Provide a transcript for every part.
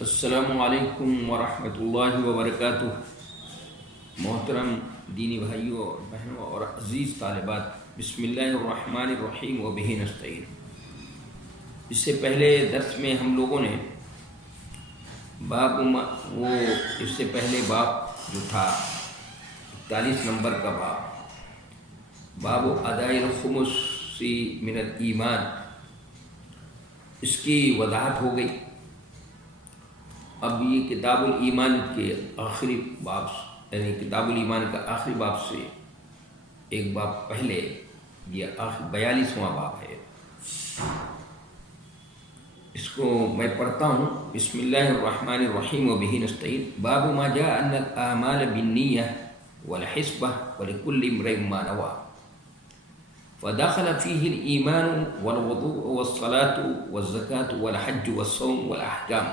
السلام علیکم ورحمۃ اللہ وبرکاتہ۔ محترم دینی بھائیوں اور بہنوں اور عزیز طالبات، بسم اللہ الرحمن الرحیم وبہ نستعین۔ اس سے پہلے درس میں ہم لوگوں نے اس سے پہلے باب جو تھا 41 نمبر کا باب اداء الخمس من الایمان، اس کی وضاحت ہو گئی۔ اب یہ کتاب الایمان کے آخری باب، یعنی کتاب الایمان کا آخری باب سے ایک باب پہلے یہ 42واں باب ہے۔ اس کو میں پڑھتا ہوں۔ بسم اللہ الرحمن الرحیم وبہ نستعین۔ باب ما جاء ان الاعمال بالنیہ والحسبہ ولکل امرئ ما نوى، فدخل فيه الایمان والوضوء والصلاة والزکاة والحج والصوم والاحکام۔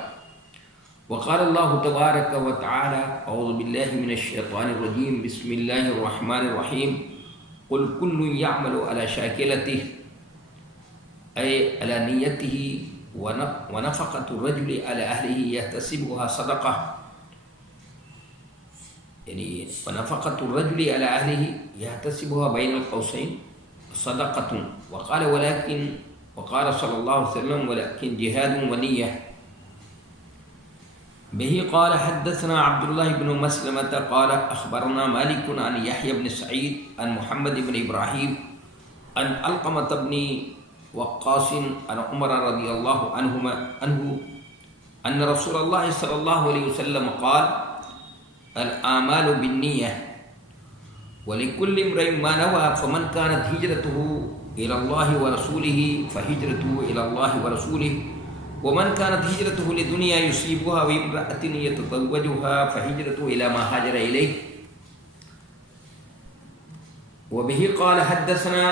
وقال الله تبارك وتعالى أعوذ بالله من الشيطان الرجيم بسم الله الرحمن الرحيم قل كل يعمل على شاكلته أي على نيته ونفقة الرجل على أهله يحتسبها صدقة، يعني ونفقة الرجل على أهله يحتسبها بين القوسين صدقة، وقال صلى الله عليه وسلم ولكن جهاد ونية۔ به قال حدثنا عبد الله بن مسلمة قال أخبرنا مالك عن يحيى بن سعيد عن محمد بن إبراهيم عن علقمة بن وقاص عن عمر رضي الله عنه أن رسول الله صلى الله عليه وسلم قال الأعمال بالنية ولكل امرئ ما نوى، فمن كانت هجرته إلى الله ورسوله فهجرته إلى الله ورسوله، ومن كانت هجرته لدنيا يصيبها وامرأة يتزوجها فهجرته إلى ما هاجر إليه۔ وبه قال حدثنا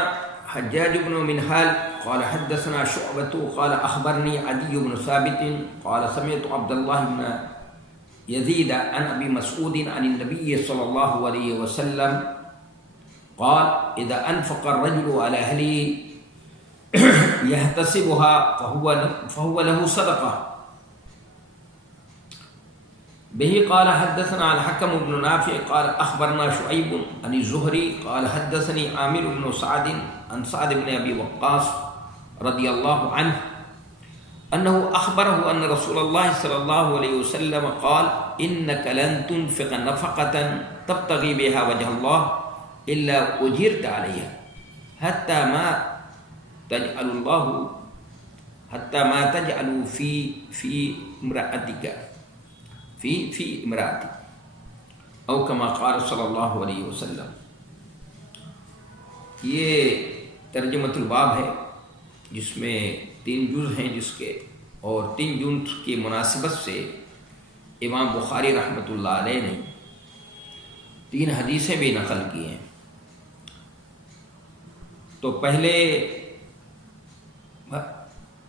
حجاج بن منهال قال حدثنا شعبة قال أخبرني عدي بن ثابت قال سمعت عبد الله بن يزيد عن أبي مسعود عن النبي صلى الله عليه وسلم قال إذا أنفق الرجل على أهله يحتسبها فهو له صدقة۔ به قال حدثنا الحكم بن نافع قال أخبرنا شعيب عن الزهري قال حدثني عامر بن سعد عن سعد بن أبي وقاص رضي الله عنه أنه أخبره أن رسول الله صلى الله عليه وسلم قال إنك لن تنفق نفقة تبتغي بها وجه الله إلا أجرت عليها حتى ما تجعل في امرأتك في امرأتك او كما قال صلی اللہ علیہ وسلم۔ یہ ترجمۃ الباب ہے جس میں 3 جز ہیں، جس کے اور 3 جز کی مناسبت سے امام بخاری رحمۃ اللہ علیہ نے 3 حدیثیں بھی نقل کی ہیں۔ تو پہلے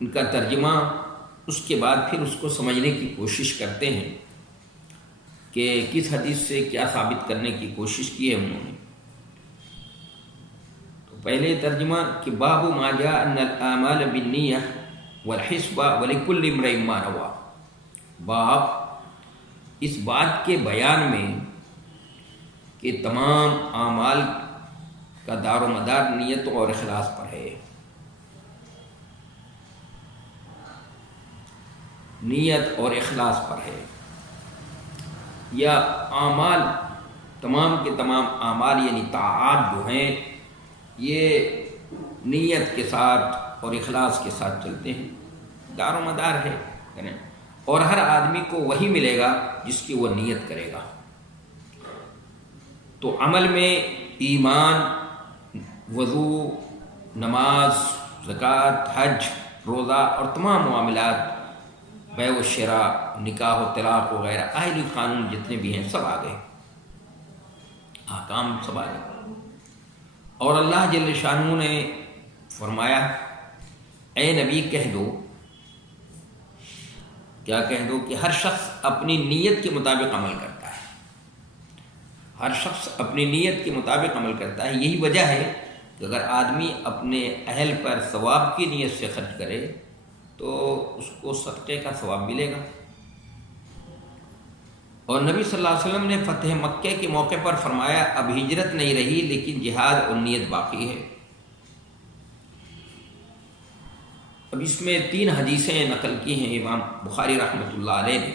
ان کا ترجمہ، اس کے بعد پھر اس کو سمجھنے کی کوشش کرتے ہیں کہ کس حدیث سے کیا ثابت کرنے کی کوشش کی ہے انہوں نے۔ تو پہلے ترجمہ کہ باب ما جاء ان الاعمال بالنیہ والحسبہ ولکل امرئ ما نوى، باب اس بات کے بیان میں کہ تمام اعمال کا دار و مدار نیت اور اخلاص پر ہے۔ نیت اور اخلاص پر ہے، یا اعمال، تمام کے تمام اعمال یعنی طاعات جو ہیں یہ نیت کے ساتھ اور اخلاص کے ساتھ چلتے ہیں، دار و مدار ہے، اور ہر آدمی کو وہی ملے گا جس کی وہ نیت کرے گا۔ تو عمل میں ایمان، وضو، نماز، زکوٰۃ، حج، روزہ اور تمام معاملات، بیع و شراء، نکاح و طلاق وغیرہ، آئلی قانون جتنے بھی ہیں سب آ گئے، احکام سب آ گئے۔ اور اللہ جل شانہ نے فرمایا اے نبی کہہ دو، کیا کہہ دو کہ ہر شخص اپنی نیت کے مطابق عمل کرتا ہے، ہر شخص اپنی نیت کے مطابق عمل کرتا ہے۔ یہی وجہ ہے کہ اگر آدمی اپنے اہل پر ثواب کی نیت سے خرچ کرے تو اس کو صدقے کا ثواب ملے گا، اور نبی صلی اللہ علیہ وسلم نے فتح مکہ کے موقع پر فرمایا اب ہجرت نہیں رہی لیکن جہاد اور نیت باقی ہے۔ اب اس میں 3 حدیثیں نقل کی ہیں امام بخاری رحمۃ اللہ علیہ نے۔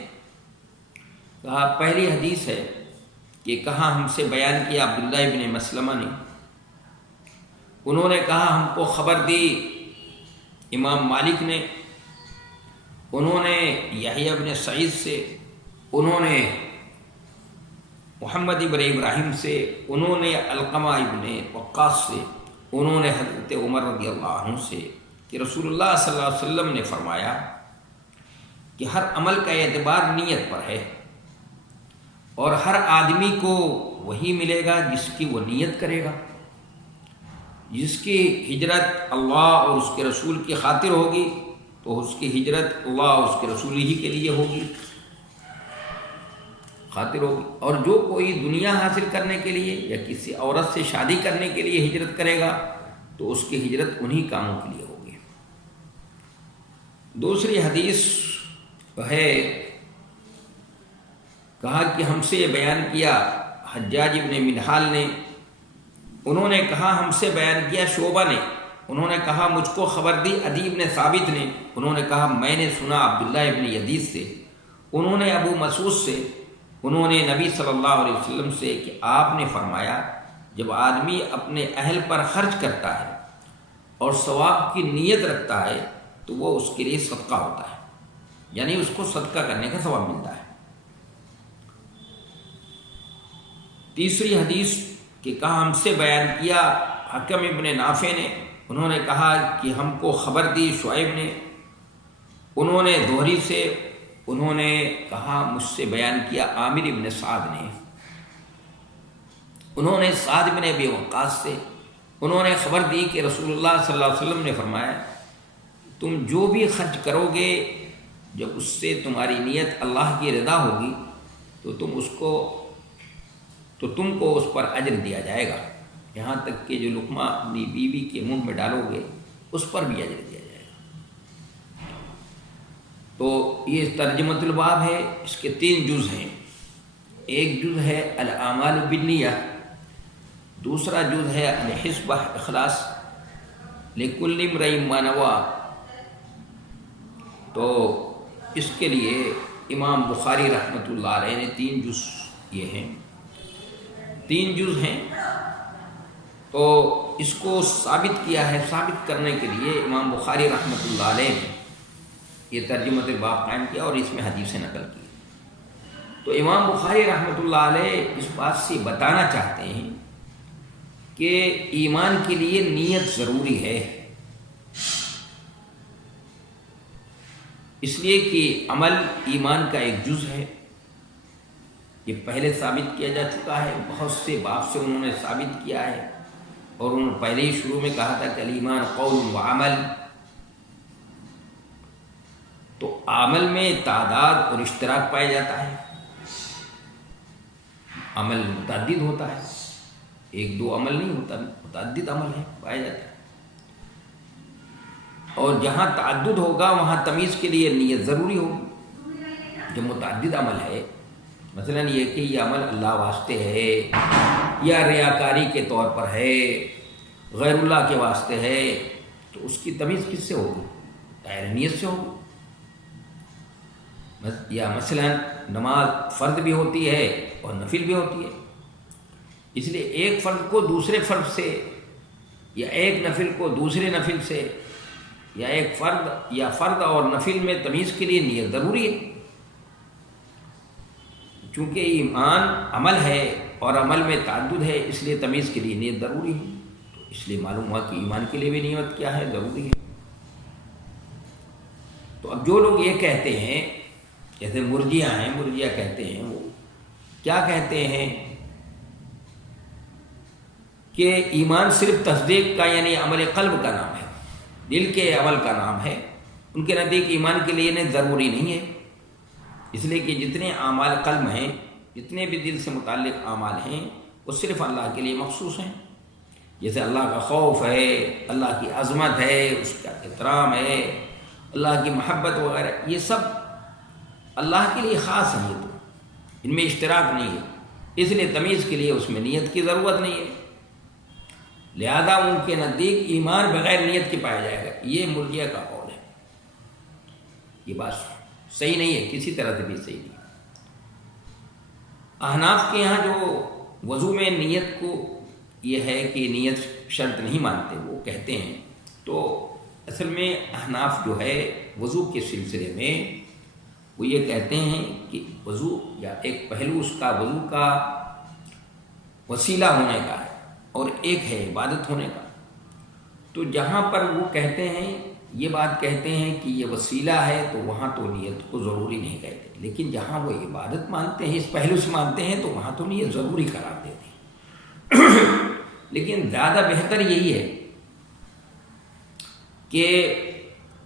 کہا پہلی حدیث ہے کہ کہاں ہم سے بیان کیا عبداللہ ابن مسلمہ نے، انہوں نے کہا ہم کو خبر دی امام مالک نے، انہوں نے یحییٰ ابن سعید سے، انہوں نے محمد ابن ابراہیم سے، انہوں نے علقمہ ابن وقاص سے، انہوں نے حضرت عمر رضی اللہ عنہ سے کہ رسول اللہ صلی اللہ علیہ وسلم نے فرمایا کہ ہر عمل کا اعتبار نیت پر ہے، اور ہر آدمی کو وہی ملے گا جس کی وہ نیت کرے گا۔ جس کی ہجرت اللہ اور اس کے رسول کی خاطر ہوگی تو اس کی ہجرت اللہ اور اس کے رسول ہی کے لیے ہوگی، خاطر ہوگی۔ اور جو کوئی دنیا حاصل کرنے کے لیے یا کسی عورت سے شادی کرنے کے لیے ہجرت کرے گا تو اس کی ہجرت انہی کاموں کے لیے ہوگی۔ دوسری حدیث ہے، کہا کہ ہم سے یہ بیان کیا حجاج ابن منہال نے، انہوں نے کہا ہم سے بیان کیا شعبہ نے، انہوں نے کہا مجھ کو خبر دی عدی ابن ثابت نے، انہوں نے کہا میں نے سنا عبداللہ ابن یزید سے، انہوں نے ابو مسعود سے، انہوں نے نبی صلی اللہ علیہ وسلم سے کہ آپ نے فرمایا جب آدمی اپنے اہل پر خرچ کرتا ہے اور ثواب کی نیت رکھتا ہے تو وہ اس کے لیے صدقہ ہوتا ہے، یعنی اس کو صدقہ کرنے کا ثواب ملتا ہے۔ تیسری حدیث کہ کہا ہم سے بیان کیا حکم ابن نافع نے، انہوں نے کہا کہ ہم کو خبر دی شعیب نے، انہوں نے زہری سے، انہوں نے کہا مجھ سے بیان کیا عامر ابن سعد نے، انہوں نے سعد بن ابی وقاص سے، انہوں نے خبر دی کہ رسول اللہ صلی اللہ علیہ وسلم نے فرمایا تم جو بھی خرچ کرو گے جب اس سے تمہاری نیت اللہ کی رضا ہوگی تو تم کو اس پر اجر دیا جائے گا، یہاں تک کہ جو لقمہ اپنی بیوی کے منہ میں ڈالو گے اس پر بھی اجر دیا جائے گا۔ تو یہ ترجمۃ الباب ہے، اس کے 3 جز ہیں۔ ایک جز ہے الاعمال بالنیہ، دوسرا جز ہے الحسبہ اخلاص، لکل امرئ ما نویٰ۔ تو اس کے لیے امام بخاری رحمۃ اللہ علیہ نے 3 جز یہ ہیں، 3 جز ہیں، تو اس کو ثابت کیا ہے۔ ثابت کرنے کے لیے امام بخاری رحمۃ اللہ علیہ نے یہ ترجمۃ الباب قائم کیا اور اس میں حدیثیں نقل کی۔ تو امام بخاری رحمۃ اللہ علیہ اس بات سے بتانا چاہتے ہیں کہ ایمان کے لیے نیت ضروری ہے، اس لیے کہ عمل ایمان کا ایک جز ہے، یہ پہلے ثابت کیا جا چکا ہے، بہت سے باب سے انہوں نے ثابت کیا ہے، اور انہوں نے پہلے ہی شروع میں کہا تھا کہ الایمان قول و عمل۔ تو عمل میں تعداد اور اشتراک پایا جاتا ہے، عمل متعدد ہوتا ہے، 1-2 عمل نہیں ہوتا، متعدد عمل ہے پایا جاتا ہے، اور جہاں تعدد ہوگا وہاں تمیز کے لیے نیت ضروری ہوگی۔ جو متعدد عمل ہے، مثلا یہ کہ یہ عمل اللہ واسطے ہے یا ریاکاری کے طور پر ہے، غیر اللہ کے واسطے ہے، تو اس کی تمیز کس سے ہوگی؟ ظاہر نیت سے ہوگی۔ یا مثلا نماز فرض بھی ہوتی ہے اور نفل بھی ہوتی ہے، اس لیے ایک فرض کو دوسرے فرض سے، یا ایک نفل کو دوسرے نفل سے، یا ایک فرض یا فرض اور نفل میں تمیز کے لیے نیت ضروری ہے، چونکہ ایمان عمل ہے اور عمل میں تعدد ہے، اس لیے تمیز کے لیے نیت ضروری ہے۔ تو اس لیے معلوم ہوا کہ ایمان کے لیے بھی نیت کیا ہے؟ ضروری ہے۔ تو اب جو لوگ یہ کہتے ہیں، جیسے مرجیہ ہیں، مرجیہ کہتے ہیں، وہ کیا کہتے ہیں کہ ایمان صرف تصدیق کا یعنی عمل قلب کا نام ہے، دل کے عمل کا نام ہے۔ ان کے نزدیک ایمان کے لیے ضروری نہیں ہے، اس لیے کہ جتنے اعمال قلب ہیں، جتنے بھی دل سے متعلق اعمال ہیں، وہ صرف اللہ کے لیے مخصوص ہیں۔ جیسے اللہ کا خوف ہے، اللہ کی عظمت ہے، اس کا احترام ہے، اللہ کی محبت وغیرہ، یہ سب اللہ کے لیے خاص ہیں۔ یہ تو ان میں اشتراک نہیں ہے، اس لیے تمیز کے لیے اس میں نیت کی ضرورت نہیں ہے، لہذا ان کے نزدیک ایمان بغیر نیت کے پایا جائے گا۔ یہ مرجئہ کا قول ہے، یہ بات صحیح نہیں ہے، کسی طرح سے بھی صحیح نہیں۔ احناف کے یہاں جو وضو میں نیت کو یہ ہے کہ نیت شرط نہیں مانتے، وہ کہتے ہیں، تو اصل میں احناف جو ہے وضو کے سلسلے میں وہ یہ کہتے ہیں کہ وضو یا ایک پہلو اس کا وضو کا وسیلہ ہونے کا ہے اور ایک ہے عبادت ہونے کا۔ تو جہاں پر وہ کہتے ہیں، یہ بات کہتے ہیں کہ یہ وسیلہ ہے، تو وہاں تو نیت کو ضروری نہیں کہتے، لیکن جہاں وہ عبادت مانتے ہیں، اس پہلو سے مانتے ہیں، تو وہاں تو نیت ضروری قرار دیتے ہیں۔ لیکن زیادہ بہتر یہی ہے کہ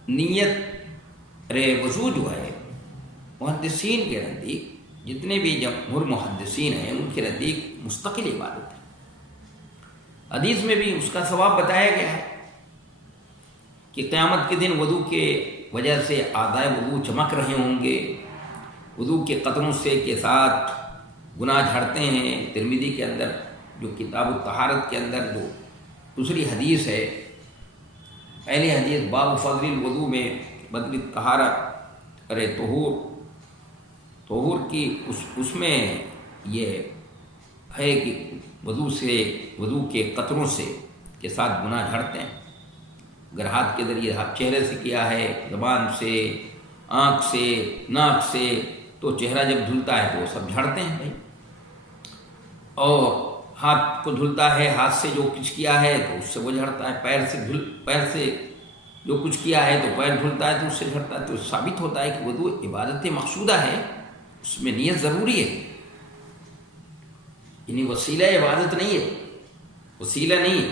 نیت وضو جو ہے محدثین کے نزدیک، جتنے بھی جمہور محدثین ہیں ان کے نزدیک مستقل عبادت ہے۔ حدیث میں بھی اس کا ثواب بتایا گیا ہے کہ قیامت کے دن وضو کے وجہ سے اعضائے وضو چمک رہے ہوں گے، وضو کے قطروں سے کے ساتھ گناہ جھڑتے ہیں۔ ترمذی کے اندر جو کتاب الطہارت کے اندر جو دوسری حدیث ہے، پہلی حدیث باب فضل الوضو میں بدل طہارت طہور کی اس میں یہ ہے کہ وضو کے قطروں سے کے ساتھ گناہ جھڑتے ہیں۔ اگر ہاتھ کے ذریعے چہرے سے کیا ہے، زبان سے، آنکھ سے، ناک سے، تو چہرہ جب دھلتا ہے تو وہ سب جھڑتے ہیں بھائی، اور ہاتھ کو دھلتا ہے، ہاتھ سے جو کچھ کیا ہے تو اس سے وہ جھڑتا ہے، پیر سے جو کچھ کیا ہے تو پیر دھلتا ہے تو اس سے جھڑتا ہے۔ تو ثابت ہوتا ہے کہ وضو عبادت مقصودہ ہے، اس میں نیت ضروری ہے، یعنی وسیلہ عبادت نہیں ہے، وسیلہ نہیں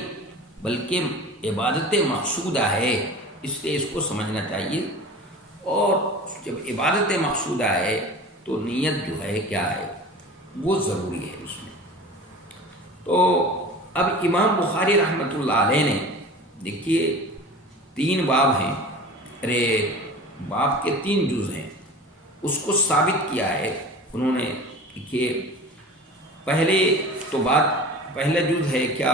بلکہ عبادت مقصودہ ہے، اس لیے اس کو سمجھنا چاہیے۔ اور جب عبادت مقصودہ ہے تو نیت جو ہے کیا ہے، وہ ضروری ہے اس میں۔ تو اب امام بخاری رحمۃ اللہ علیہ نے دیکھیے 3 باب ہیں، باب کے 3 جز ہیں، اس کو ثابت کیا ہے انہوں نے کہ پہلا جز ہے کیا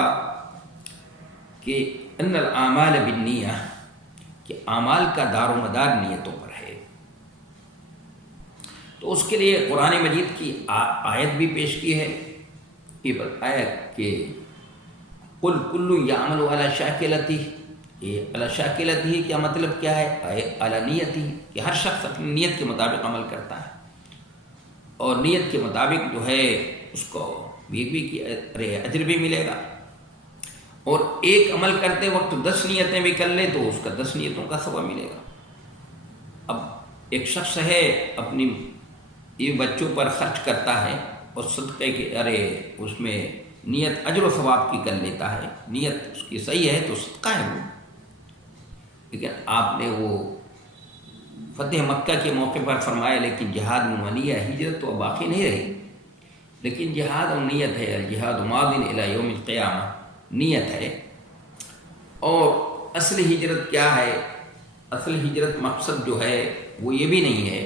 کہ ان الاعمال بالنیہ، کہ اعمال کا دار و مدار نیتوں پر ہے۔ تو اس کے لیے قرآن مجید کی آیت بھی پیش کی ہے، یہ بتایا کہ قل کل یعمل علی شاکلتہ، یہ علی شاکلتہ کیا مطلب کیا ہے، علی نیتہ، کہ ہر شخص اپنی نیت کے مطابق عمل کرتا ہے، اور نیت کے مطابق جو ہے اس کو اجر بھی ملے گا، اور ایک عمل کرتے وقت 10 نیتیں بھی کر لے تو اس کا 10 نیتوں کا ثواب ملے گا۔ اب ایک شخص ہے اپنی یہ بچوں پر خرچ کرتا ہے اور صدقے کے اس میں نیت اجر و ثواب کی کر لیتا ہے، نیت اس کی صحیح ہے تو صدقہ ہے وہ، لیکن آپ نے وہ فتح مکہ کے موقع پر فرمایا لیکن جہاد میں منی ہے، ہجرت تو اب باقی نہیں رہی، لیکن جہاد اور نیت ہے، الجہاد ماض الی یوم القیامہ، نیت ہے۔ اور اصل ہجرت کیا ہے، اصل ہجرت مقصد جو ہے وہ یہ بھی نہیں ہے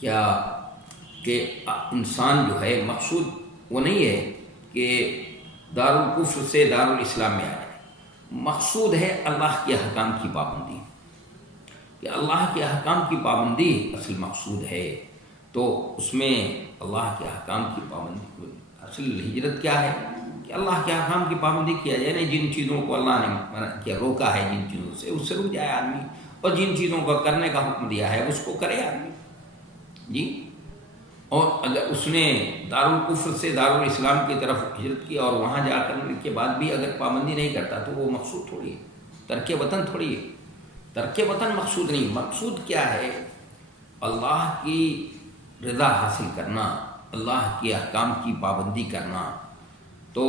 کیا کہ انسان جو ہے مقصود وہ نہیں ہے کہ دارالکفر سے دارالاسلام میں آ جائے، مقصود ہے اللہ کے احکام کی پابندی، کہ اللہ کے احکام کی پابندی اصل مقصود ہے۔ تو اس میں اللہ کے احکام کی پابندی، اصل ہجرت کیا ہے کہ اللہ کے احکام کی پابندی کیا جائے، یعنی جن چیزوں کو اللہ نے منع کیا، روکا ہے جن چیزوں سے، اس سے رک جائے آدمی، اور جن چیزوں کو کرنے کا حکم دیا ہے اس کو کرے آدمی جی۔ اور اگر اس نے دارالکفر سے دارالاسلام کی طرف ہجرت کی اور وہاں جا کرنے کے بعد بھی اگر پابندی نہیں کرتا تو وہ مقصود تھوڑی ہے، ترک وطن تھوڑی ہے، ترک وطن مقصود نہیں، مقصود کیا ہے، اللہ کی رضا حاصل کرنا، اللہ کے احکام کی پابندی کرنا۔ تو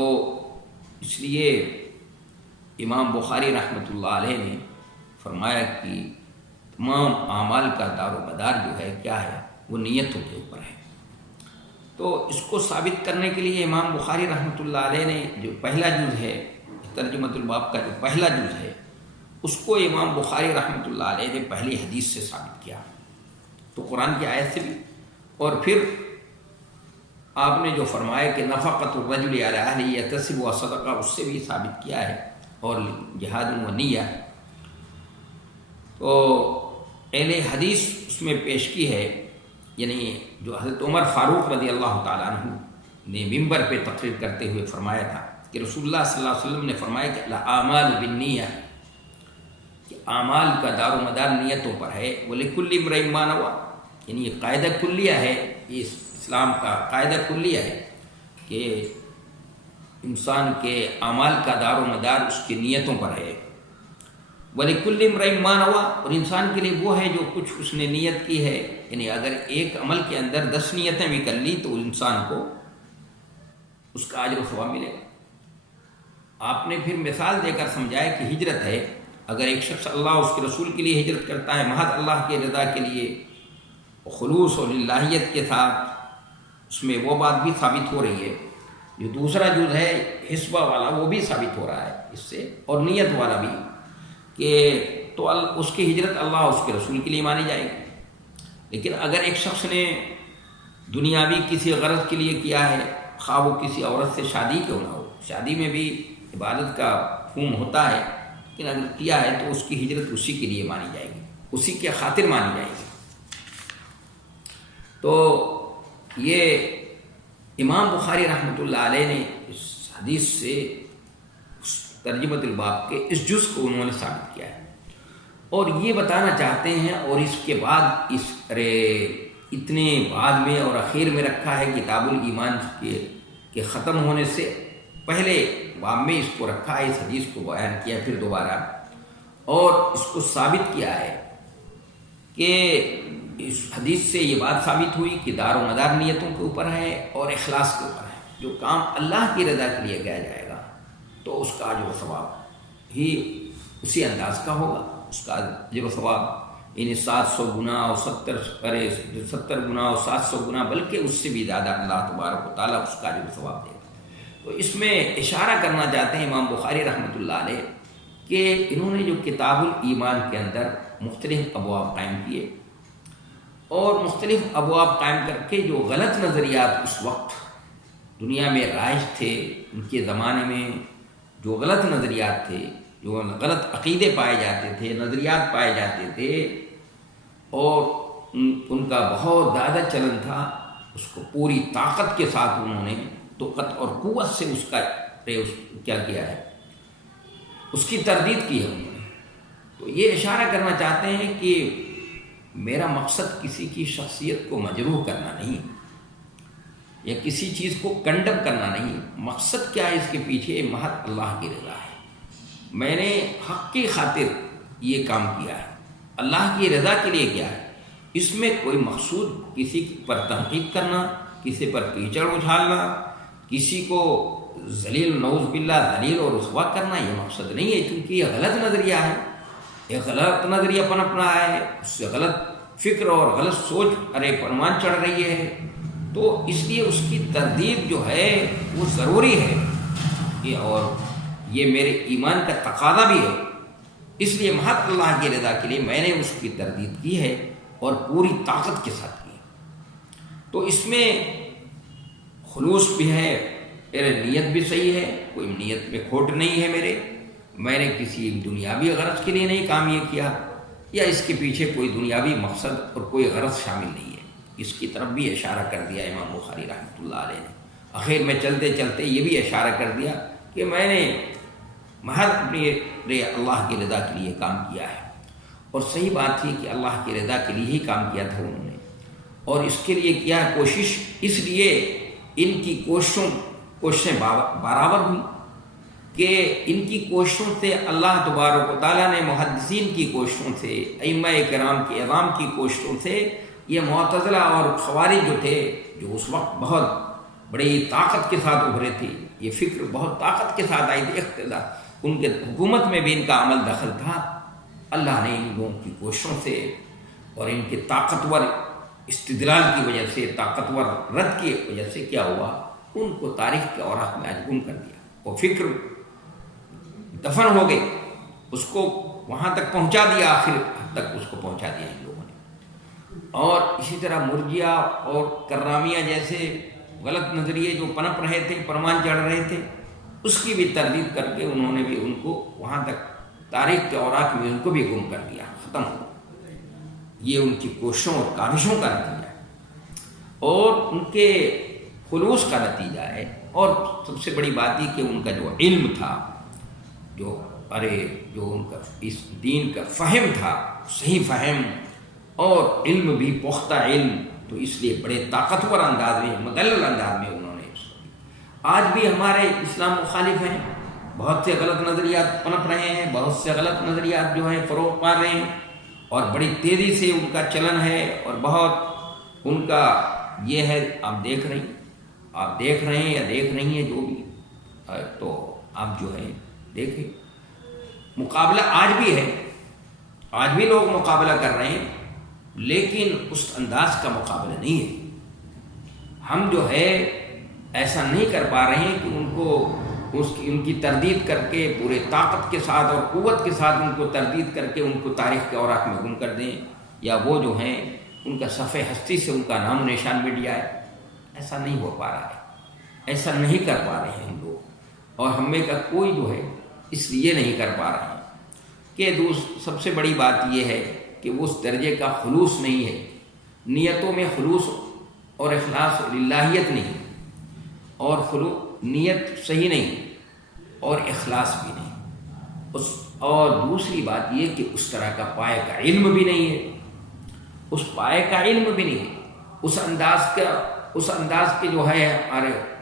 اس لیے امام بخاری رحمۃ اللہ علیہ نے فرمایا کہ تمام اعمال کا دار و مدار جو ہے کیا ہے، وہ نیتوں کے اوپر ہے۔ تو اس کو ثابت کرنے کے لیے امام بخاری رحمۃ اللہ علیہ نے جو پہلا جز ہے ترجمۃ الباب کا، جو پہلا جز ہے اس کو امام بخاری رحمۃ اللہ علیہ نے پہلی حدیث سے ثابت کیا، تو قرآن کی آیت سے بھی، اور پھر آپ نے جو فرمایا کہ نفقۃ الرجل علی اہلہ یحتسب و صدقہ، اس سے بھی ثابت کیا ہے، اور جہاد و نیہ، تو اہل حدیث اس میں پیش کی ہے، یعنی جو حضرت عمر فاروق رضی اللہ تعالیٰ عنہ نے ممبر پہ تقریر کرتے ہوئے فرمایا تھا کہ رسول اللہ صلی اللہ علیہ وسلم نے فرمایا کہ الاعمال بالنیہ، کہ اعمال کا دار و مدار نیتوں پر ہے، وَلِكُلِّ امْرِئٍ مَّا نَوَىٰ، یعنی یہ قاعدہ کلیہ ہے، یہ اسلام کا قاعدہ کلیہ ہے کہ انسان کے اعمال کا دار و مدار اس کی نیتوں پر ہے، وَلِكُلِّ امْرِئٍ مَّا نَوَىٰ، اور انسان کے لیے وہ ہے جو کچھ اس نے نیت کی ہے، یعنی اگر ایک عمل کے اندر 10 نیتیں بھی کر لی تو انسان کو اس کا اجر و ثواب ملے گا۔ آپ نے پھر مثال دے کر سمجھایا کہ ہجرت ہے، اگر ایک شخص اللہ اس کے رسول کے لیے ہجرت کرتا ہے محض اللہ کے رضا کے لیے، خلوص اور للہیت کے ساتھ، اس میں وہ بات بھی ثابت ہو رہی ہے، جو دوسرا جز ہے حسبہ والا وہ بھی ثابت ہو رہا ہے اس سے، اور نیت والا بھی، کہ تو اس کی ہجرت اللہ اس کے رسول کے لیے مانی جائے گی۔ لیکن اگر ایک شخص نے دنیاوی کسی غرض کے لیے کیا ہے، خواہ وہ کسی عورت سے شادی کیوں نہ ہو، شادی میں بھی عبادت کا مفہوم ہوتا ہے، لیکن اگر کیا ہے تو اس کی ہجرت اسی کے لیے مانی جائے گی، اسی کے خاطر مانی جائے گی۔ تو یہ امام بخاری رحمۃ اللہ علیہ نے اس حدیث سے ترجمۃ الباب کے اس جز کو انہوں نے ثابت کیا ہے، اور یہ بتانا چاہتے ہیں، اور اس کے بعد اتنے بعد میں اور اخیر میں رکھا ہے کتاب الایمان کے ختم ہونے سے پہلے باب میں اس کو رکھا ہے، اس حدیث کو بیان کیا پھر دوبارہ، اور اس کو ثابت کیا ہے کہ اس حدیث سے یہ بات ثابت ہوئی کہ دار و مدار نیتوں کے اوپر ہے اور اخلاص کے اوپر ہے، جو کام اللہ کی رضا کے لیے کیا جائے گا تو اس کا اجر و ثواب ہی اسی انداز کا ہوگا، اس کا اجر و ثواب یعنی 700 گنا اور 70 گنا اور 700 گنا، بلکہ اس سے بھی زیادہ اللہ تبارک و تعالیٰ اس کا اجر و ثواب دے گا۔ تو اس میں اشارہ کرنا چاہتے ہیں امام بخاری رحمۃ اللہ علیہ کہ انہوں نے جو کتاب الایمان کے اندر مختلف ابواب قائم کیے، اور مختلف ابواب قائم کر کے جو غلط نظریات اس وقت دنیا میں رائج تھے، ان کے زمانے میں جو غلط نظریات تھے، جو غلط عقیدے پائے جاتے تھے، نظریات پائے جاتے تھے، اور ان کا بہت زیادہ چلن تھا، اس کو پوری طاقت کے ساتھ انہوں نے طاقت اور قوت سے اس کا کیا کیا ہے، اس کی تردید کی ہے انہوں نے۔ تو یہ اشارہ کرنا چاہتے ہیں کہ میرا مقصد کسی کی شخصیت کو مجروح کرنا نہیں، یا کسی چیز کو کنڈم کرنا نہیں، مقصد کیا ہے اس کے پیچھے، محض اللہ کی رضا ہے، میں نے حق کی خاطر یہ کام کیا ہے، اللہ کی رضا کے لیے کیا ہے، اس میں کوئی مقصود کسی پر تنقید کرنا، کسی پر کیچڑ اچھالنا، کسی کو ذلیل نعوذ باللہ ذلیل اور رسوا کرنا، یہ مقصد نہیں ہے، کیونکہ یہ غلط نظریہ ہے، یہ غلط نظریہ پنپنا ہے، اس سے غلط فکر اور غلط سوچ پرمان چڑھ رہی ہے، تو اس لیے اس کی تردید جو ہے وہ ضروری ہے، اور یہ میرے ایمان کا تقاضا بھی ہے، اس لیے محض اللہ کی رضا کے لیے میں نے اس کی تردید کی ہے اور پوری طاقت کے ساتھ کی ہے۔ تو اس میں خلوص بھی ہے، میرے نیت بھی صحیح ہے، کوئی نیت میں کھوٹ نہیں ہے میں نے کسی دنیاوی غرض کے لیے نہیں کام یہ کیا، یا اس کے پیچھے کوئی دنیاوی مقصد اور کوئی غرض شامل نہیں ہے، اس کی طرف بھی اشارہ کر دیا امام بخاری رحمۃ اللہ علیہ نے۔ آخر میں چلتے چلتے یہ بھی اشارہ کر دیا کہ میں نے محض اپنے اللہ کی رضا کے لیے کام کیا ہے، اور صحیح بات تھی کہ اللہ کی رضا کے لیے ہی کام کیا تھا انہوں نے، اور اس کے لیے کیا کوشش، اس لیے ان کی کوششیں برابر ہوئی کہ ان کی کوششوں سے اللہ تبارک و تعالیٰ نے محدثین کی کوششوں سے، ائمہ کرام کے اعظام کی کوششوں سے، یہ معتزلہ اور خوارج جو تھے، جو اس وقت بہت بڑی طاقت کے ساتھ ابھرے تھے، یہ فکر بہت طاقت کے ساتھ آئی تھی، اقتدار ان کے حکومت میں بھی ان کا عمل دخل تھا، اللہ نے ان لوگوں کی کوششوں سے اور ان کے طاقتور استدلال کی وجہ سے، طاقتور رد کی وجہ سے کیا ہوا، ان کو تاریخ کے اوراق میں آج گم کر دیا، وہ فکر دفن ہو گئی، اس کو وہاں تک پہنچا دیا، آخر تک اس کو پہنچا دیا ان لوگوں نے۔ اور اسی طرح مرجیہ اور کرامیہ جیسے غلط نظریے جو پنپ رہے تھے، پروان چڑھ رہے تھے، اس کی بھی تردید کر کے انہوں نے بھی ان کو وہاں تک تاریخ کے اوراق میں ان کو بھی گم کر دیا، ختم ہو۔ یہ ان کی کوششوں اور کاوشوں کا نتیجہ ہے اور ان کے خلوص کا نتیجہ ہے۔ اور سب سے بڑی بات یہ کہ ان کا جو علم تھا، جو ان کا اس دین کا فہم تھا، صحیح فہم اور علم بھی پختہ علم، تو اس لیے بڑے طاقتور انداز میں، مدلل انداز میں انہوں نے اس کو۔ آج بھی ہمارے اسلام مخالف ہیں، بہت سے غلط نظریات پنپ رہے ہیں، بہت سے غلط نظریات جو ہیں فروغ پا رہے ہیں، اور بڑی تیزی سے ان کا چلن ہے، اور بہت ان کا یہ ہے، آپ دیکھ رہے ہیں یا دیکھ رہی ہیں جو بھی، تو آپ جو ہے دیکھیں، مقابلہ آج بھی ہے، آج بھی لوگ مقابلہ کر رہے ہیں، لیکن اس انداز کا مقابلہ نہیں ہے۔ ہم جو ہے ایسا نہیں کر پا رہے ہیں کہ ان کو ان کی تردید کر کے پورے طاقت کے ساتھ اور قوت کے ساتھ ان کو تردید کر کے ان کو تاریخ کے اوراق میں گم کر دیں، یا وہ جو ہیں ان کا صفحہ ہستی سے ان کا نام و نشان مٹ جائے۔ ایسا نہیں ہو پا رہا ہے، ایسا نہیں کر پا رہے ہیں ہم لوگ، اور ہم میں کا کوئی جو ہے اس لیے نہیں کر پا رہے ہیں کہ سب سے بڑی بات یہ ہے کہ وہ اس درجے کا خلوص نہیں ہے، نیتوں میں خلوص اور اخلاص للہیت نہیں، اور نیت صحیح نہیں اور اخلاص بھی نہیں، اور دوسری بات یہ کہ اس طرح کا پائے کا علم بھی نہیں ہے، اس پائے کا علم بھی نہیں ہے، اس انداز کے جو ہے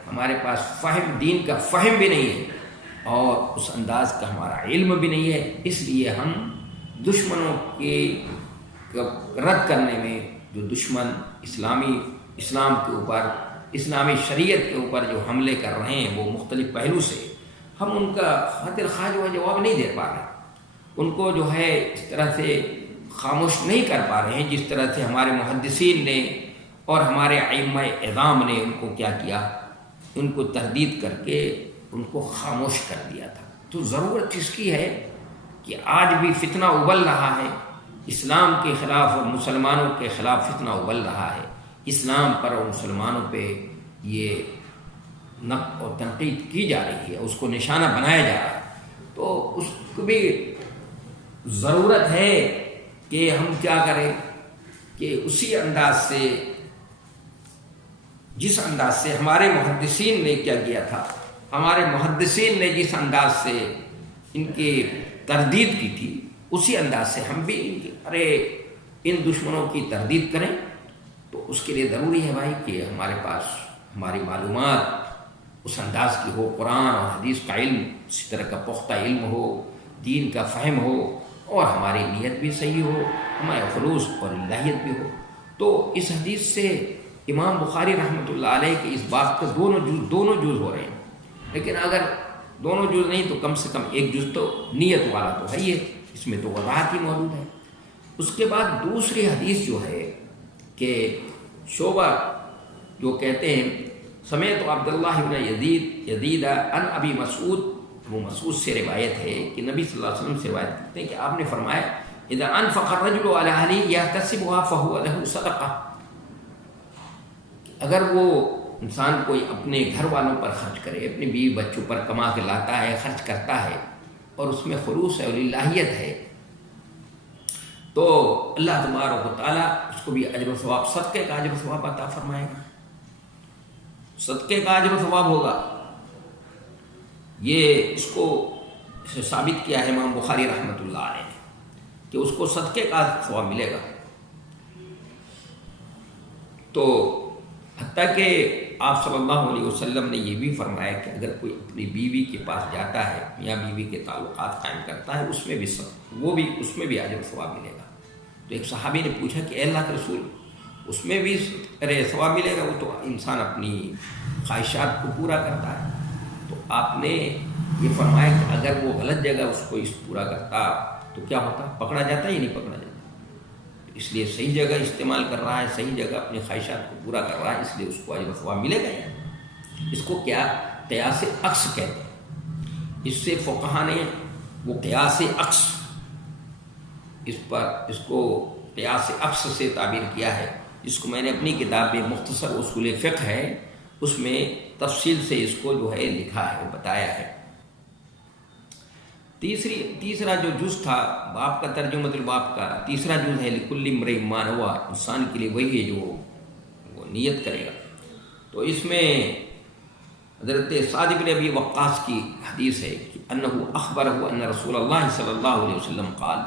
ہمارے پاس فہم، دین کا فہم بھی نہیں ہے، اور اس انداز کا ہمارا علم بھی نہیں ہے۔ اس لیے ہم دشمنوں کے رد کرنے میں، جو دشمن اسلام کے اوپر، اسلامی شریعت کے اوپر جو حملے کر رہے ہیں وہ مختلف پہلو سے، ہم ان کا خاطر خواہ جو ہے جواب نہیں دے پا رہے، ان کو جو ہے اس طرح سے خاموش نہیں کر پا رہے ہیں جس طرح سے ہمارے محدثین نے اور ہمارے ائمہ اعظام نے ان کو کیا کیا، ان کو تردید کر کے ان کو خاموش کر دیا تھا۔ تو ضرورت اس کی ہے کہ آج بھی فتنہ ابل رہا ہے، اسلام کے خلاف اور مسلمانوں کے خلاف فتنہ ابل رہا ہے، اسلام پر اور مسلمانوں پہ یہ نقد اور تنقید کی جا رہی ہے، اس کو نشانہ بنایا جا رہا ہے، تو اس کو بھی ضرورت ہے کہ ہم کیا کریں کہ اسی انداز سے، جس انداز سے ہمارے محدثین نے کیا کیا تھا، ہمارے محدثین نے جس انداز سے ان کی تردید کی تھی، اسی انداز سے ہم بھی ان دشمنوں کی تردید کریں۔ تو اس کے لیے ضروری ہے بھائی کہ ہمارے پاس ہماری معلومات اس انداز کی ہو، قرآن اور حدیث کا علم اسی طرح کا پختہ علم ہو، دین کا فہم ہو، اور ہماری نیت بھی صحیح ہو، ہمارے خلوص اور الہیت بھی ہو۔ تو اس حدیث سے امام بخاری رحمۃ اللہ علیہ کے اس بات کے دونوں جز ہو رہے ہیں، لیکن اگر دونوں جز نہیں تو کم سے کم ایک جز تو نیت والا تو ہے ہی ہے، اس میں تو وضاحت ہی موجود ہے۔ اس کے بعد دوسری حدیث جو ہے کہ شعبہ جو کہتے ہیں، سمیت عبداللہ بن یزید عن ابی مسعود، وہ مسعود سے روایت ہے کہ نبی صلی اللہ علیہ وسلم سے روایت کرتے ہیں کہ آپ نے فرمایا اذا انفق الرجل على اهله يحتسبها فهو له صدقہ، اگر وہ انسان کوئی اپنے گھر والوں پر خرچ کرے، اپنے بیوی بچوں پر کما کے لاتا ہے، خرچ کرتا ہے، اور اس میں خلوص ہے اور الہیت ہے، تو اللہ تبارک و تعالیٰ اس کو بھی اجر و ثواب، صدقے کا اجر و ثواب عطا فرمائے گا، صدقے کا اجر و ثواب ہوگا۔ یہ اس کو ثابت کیا ہے امام بخاری رحمۃ اللہ علیہ نے کہ اس کو صدقے کا ثواب ملے گا۔ تو حتیٰ کہ آپ صلی اللہ علیہ وسلم نے یہ بھی فرمایا کہ اگر کوئی اپنی بیوی کے پاس جاتا ہے، میاں بیوی کے تعلقات قائم کرتا ہے، اس میں بھی اجر و ثواب ملے گا۔ تو ایک صحابی نے پوچھا کہ اے اللہ کے رسول، اس میں بھی ثواب ملے گا؟ وہ تو انسان اپنی خواہشات کو پورا کرتا ہے۔ تو آپ نے یہ فرمایا کہ اگر وہ غلط جگہ اس کو پورا کرتا تو کیا ہوتا؟ پکڑا جاتا یا نہیں پکڑا جاتا؟ اس لیے صحیح جگہ استعمال کر رہا ہے، صحیح جگہ اپنی خواہشات کو پورا کر رہا ہے، اس لیے اس کو اجر و ثواب ملے گا ہی۔ اس کو کیا قیاس عکس کہتے ہیں، اس سے فقہا نے وہ قیاس عکس، اس کو قیاس عکس سے تعبیر کیا ہے، جس کو میں نے اپنی کتاب میں مختصر اصول فقہ ہے اس میں تفصیل سے اس کو جو ہے لکھا ہے، بتایا ہے۔ تیسرا جو جز تھا باب کا، ترجمۃ الباب کا تیسرا جز ہے لکل امرئ ما نویٰ، انسان کے لیے وہی ہے جو وہ نیت کرے گا۔ تو اس میں حضرت سعد بن ابی وقاص کی حدیث ہے کہ انہ اخبرہ ان رسول اللہ صلی اللہ علیہ وسلم قال،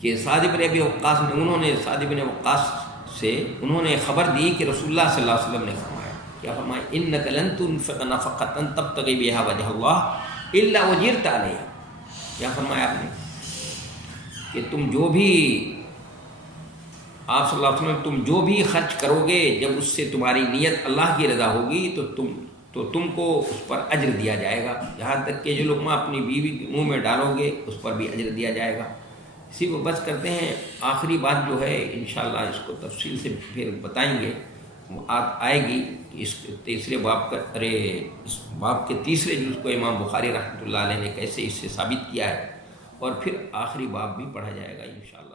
کہ سعد بن ابی وقاص سعد بن وقاص سے انہوں نے خبر دی کہ رسول اللہ صلی اللہ علیہ وسلم نے فرمایا، کیا فرمایا؟ انک لن تنفق نفقۃ تبتغی بها وجہ اللہ الا اجرت علیہا۔ کیا فرمایا آپ نے کہ تم جو بھی، آپ صلی اللہ علیہ وسلم، تم جو بھی خرچ کرو گے جب اس سے تمہاری نیت اللہ کی رضا ہوگی تو تم کو اس پر اجر دیا جائے گا، یہاں تک کہ جو لقمہ اپنی بیوی کے منہ میں ڈالو گے اس پر بھی اجر دیا جائے گا۔ اسی کو بس کرتے ہیں، آخری بات جو ہے انشاءاللہ اس کو تفصیل سے پھر بتائیں گے، آئے گی کہ اس تیسرے باب کا، اس باب کے تیسرے جز کو امام بخاری رحمۃ اللہ علیہ نے کیسے اس سے ثابت کیا ہے، اور پھر آخری باب بھی پڑھا جائے گا انشاءاللہ۔